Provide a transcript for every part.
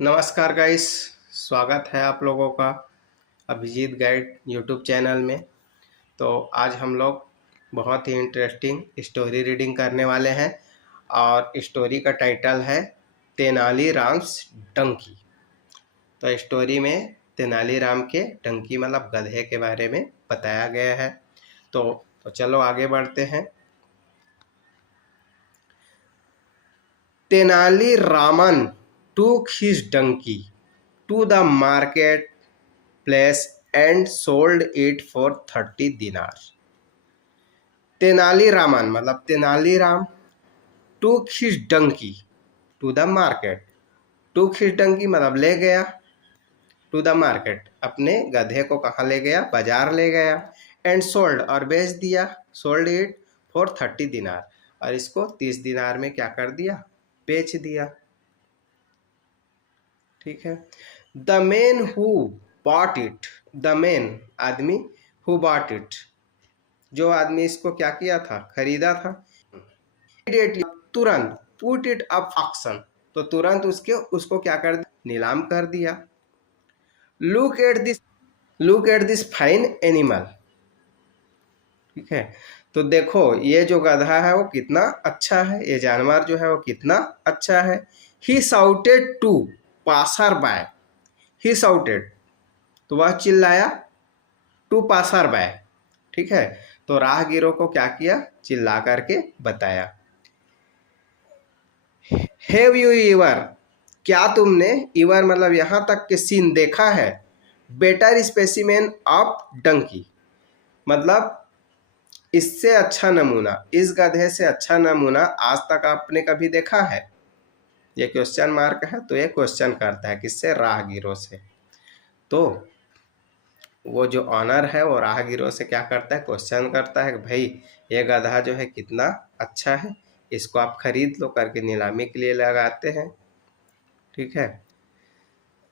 नमस्कार गाइस, स्वागत है आप लोगों का अभिजीत गाइड यूट्यूब चैनल में। तो आज हम लोग बहुत ही इंटरेस्टिंग स्टोरी रीडिंग करने वाले हैं और स्टोरी का टाइटल है तेनालीराम्स डंकी। तो स्टोरी में तेनालीराम के डंकी मतलब गधे के बारे में बताया गया है। तो चलो आगे बढ़ते हैं। Tenali Raman took his donkey to the market place and sold it for 30 dinar. Tenali Raman मतलब Tenaliram took his donkey to the market. took his donkey मतलब ले गया, to the market अपने गधे को कहाँ ले गया, बाजार ले गया, and sold और बेच दिया, sold it for 30 dinar और इसको 30 दिनार में क्या कर दिया, बेच दिया। ठीक है। The man who bought it, the man आदमी, हु बॉट इट जो आदमी इसको क्या किया था, खरीदा था, तुरंत, पुट इट अप ऑक्शन तो तुरंत उसको क्या कर दिया, नीलाम कर दिया। Look at this fine animal. ठीक है, तो देखो ये जो गधा है वो कितना अच्छा है, ये जानवर जो है वो कितना अच्छा है। He shouted to passer by, he shouted तो वह चिल्लाया, टू पासर बाय। ठीक है, तो राहगीरों को क्या किया, चिल्ला करके बताया। हैव यू इवर, क्या तुमने, इवर मतलब यहां तक के सीन देखा है, बेटर स्पेसिमेन ऑफ डंकी मतलब इससे अच्छा नमूना, इस गधे से अच्छा नमूना आज तक आपने कभी देखा है। ये क्वेश्चन मार्क है, तो ये क्वेश्चन करता है किससे, राहगीरों से। तो वो जो ऑनर है वो राहगीरों से क्या करता है, क्वेश्चन करता है कि भाई ये गधा जो है कितना अच्छा है, इसको आप खरीद लो करके नीलामी के लिए लगाते हैं। ठीक है।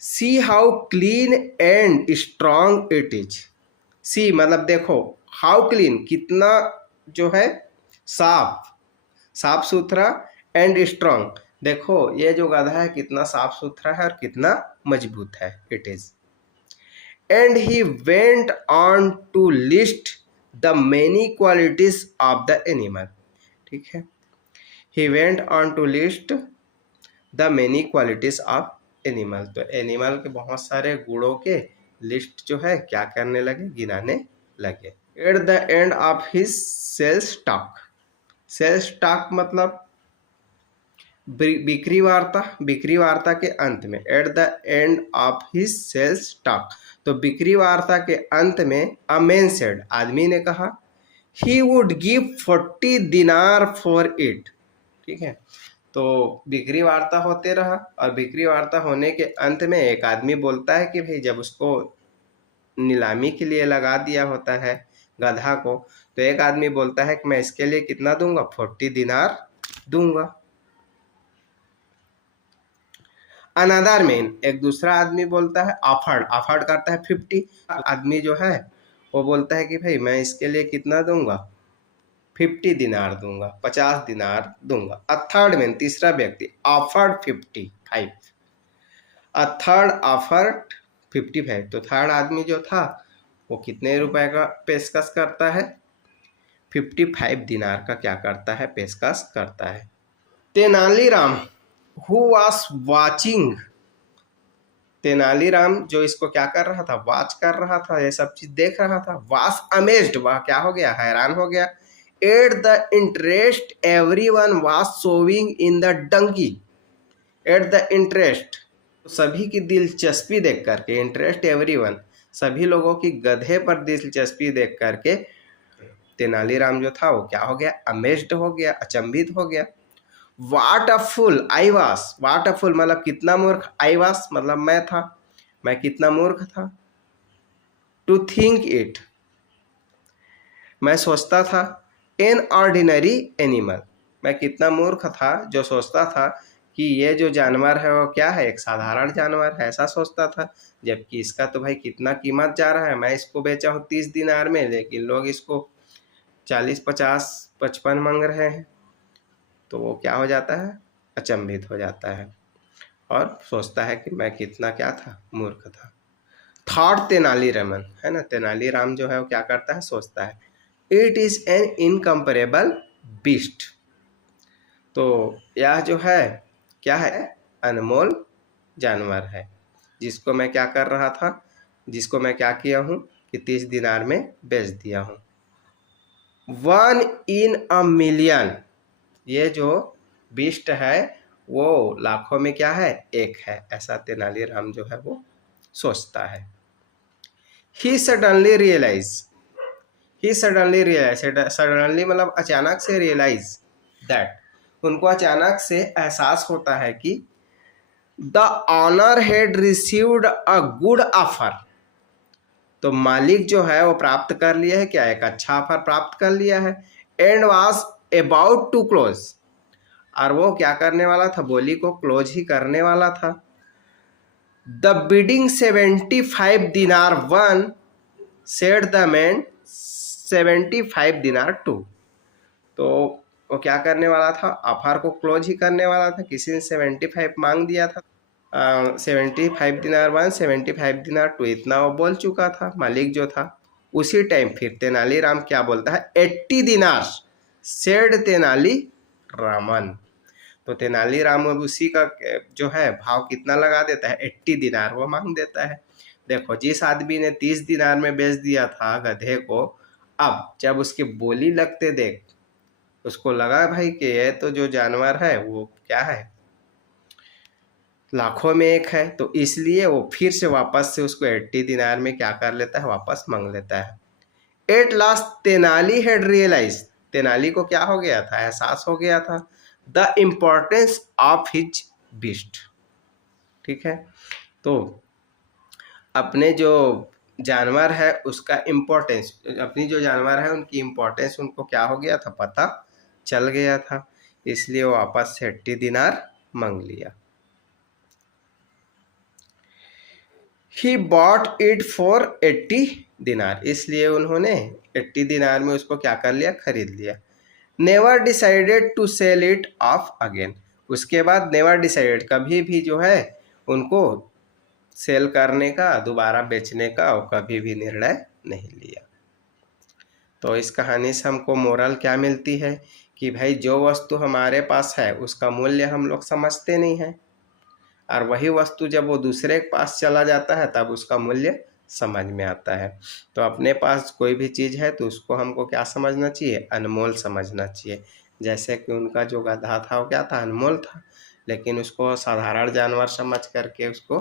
See how clean and strong it is, see मतलब देखो, हाउ क्लीन कितना जो है साफ, साफ सुथरा, एंड स्ट्रॉन्ग देखो ये जो गधा है कितना साफ सुथरा है और कितना मजबूत है, it is. And he went on to list the many qualities of the animal. ठीक है, he went on to list the many qualities of animal, तो एनिमल के बहुत सारे गुणों के लिस्ट जो है क्या करने लगे, गिनाने लगे। At the end of his sales talk, sales talk मतलब बिक्री वार्ता, बिक्री वार्ता के अंत में, at the end of his sales talk तो बिक्री वार्ता के अंत में, अ मैन सेड आदमी ने कहा, ही वुड गिव 40 दिनार फॉर इट। ठीक है, तो बिक्री वार्ता होते रहा और बिक्री वार्ता होने के अंत में एक आदमी बोलता है कि भाई जब उसको नीलामी के लिए लगा दिया होता है गधा को, तो एक आदमी बोलता है कि मैं इसके लिए कितना दूंगा, 40 दिनार दूंगा। अनदर मैन एक दूसरा आदमी बोलता है, ऑफर्ड, ऑफर्ड करता है 50, आदमी जो है वो बोलता है कि भाई मैं इसके लिए कितना दूंगा, 50 दिनार दूंगा, 50 दिनार दूंगा। अ थर्ड मैन तीसरा व्यक्ति ऑफर्ड 55, अ थर्ड ऑफर्ड 55 तो थर्ड आदमी जो था वो कितने रुपए का पेशकश करता है, 55 दिनार का क्या करता है, पेशकश करता है। Tenaliram who was watching, Tenaliram जो इसको क्या कर रहा था, वॉच कर रहा था, ये सब चीज देख रहा था, वाज अमेज्ड वह क्या हो गया, हैरान हो गया। At the interest everyone was showing in the donkey, at the interest सभी की दिलचस्पी देख करके, इंटरेस्ट एवरीवन सभी लोगों की गधे पर दिलचस्पी देख करके तेनालीराम जो था वो क्या हो गया, अमेज्ड हो गया, अचंभित हो गया। वाट अ फुल आई वास, वाट अ फुल मतलब कितना मूर्ख, आई वास मतलब मैं था, मैं कितना मूर्ख था। टू थिंक इट मैं सोचता था, एन ऑर्डिनरी एनिमल मैं कितना मूर्ख था जो सोचता था कि ये जो जानवर है वो क्या है, एक साधारण जानवर है, ऐसा सोचता था। जबकि इसका तो भाई कितना कीमत जा रहा है, मैं इसको बेचा हूँ 30 दिनार में, लेकिन लोग इसको 40, 50, 55 मांग रहे हैं। तो वो क्या हो जाता है, अचंभित हो जाता है। और सोचता है कि मैं कितना क्या था, मूर्ख था। थॉट तेनालीरामन, है ना, तेनालीराम जो है वो क्या करता है, सोचता है it is an incomparable beast. तो यह जो है क्या है, अनमोल जानवर है, जिसको मैं क्या कर रहा था, जिसको मैं क्या किया हूँ कि 30 दिनार में बेच दिया हूँ। 1 in a million, ये जो बीस्ट है वो लाखों में क्या है, एक है, ऐसा तेनालीराम जो है वो सोचता है। ही सडनली रियलाइज, सडनली मतलब अचानक से रियलाइज दैट, उनको अचानक से एहसास होता है कि the owner had received a good offer, तो मालिक जो है वो प्राप्त कर लिया है क्या, एक अच्छा ऑफर प्राप्त कर लिया है। And was about to close, और वो क्या करने वाला था, बोली को क्लोज ही करने वाला था। द बिडिंग 75 दिनार वन, सेड द मैन 75 दिनार टू, तो वो क्या करने वाला था, ऑफर को क्लोज ही करने वाला था, किसी ने 75 मांग दिया था। 75 दिनार वन, 75 दिनार टू, इतना वो बोल चुका था मालिक जो था। उसी टाइम फिर तेनालीराम क्या बोलता है, 80 दिनार, सेड तेनाली रामन, तो तेनालीराम अब उसी का जो है भाव कितना लगा देता है, 80 दिनार वो मांग देता है। देखो, जिस आदमी ने 30 दिनार में बेच दिया था गधे को, अब जब उसकी बोली लगते देख, उसको लगा भाई कि ये तो जो जानवर है वो क्या है, लाखों में एक है, तो इसलिए वो फिर से वापस से उसको 80 दिनार में क्या कर लेता है, वापस मांग लेता है। At last Tenali had realise, Tenali को क्या हो गया था, एहसास हो गया था, the importance of his beast. ठीक है, तो अपने जो जानवर है उसका इम्पोर्टेंस, अपनी जो जानवर है उनकी इम्पोर्टेंस उनको क्या हो गया था, पता चल गया था, इसलिए वो वापस से 80 दिनार मांग लिया। ही बॉट इट फॉर 80 दिनार, इसलिए उन्होंने 80 दिनार में उसको क्या कर लिया, खरीद लिया। Never decided to sell it off again, उसके बाद नेवर डिसाइडेड, कभी भी जो है उनको सेल करने का, दोबारा बेचने का वो कभी भी निर्णय नहीं लिया। तो इस कहानी से हमको मोरल क्या मिलती है कि भाई जो वस्तु हमारे पास है उसका मूल्य हम लोग समझते नहीं हैं, और वही वस्तु जब वो दूसरे के पास चला जाता है तब उसका मूल्य समझ में आता है। तो अपने पास कोई भी चीज़ है तो उसको हमको क्या समझना चाहिए, अनमोल समझना चाहिए। जैसे कि उनका जो गधा था वो क्या था, अनमोल था, लेकिन उसको साधारण जानवर समझ करके उसको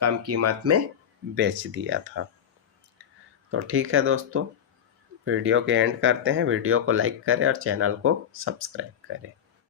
कम कीमत में बेच दिया था। तो ठीक है दोस्तों, वीडियो के एंड करते हैं, वीडियो को लाइक करें और चैनल को सब्सक्राइब करें।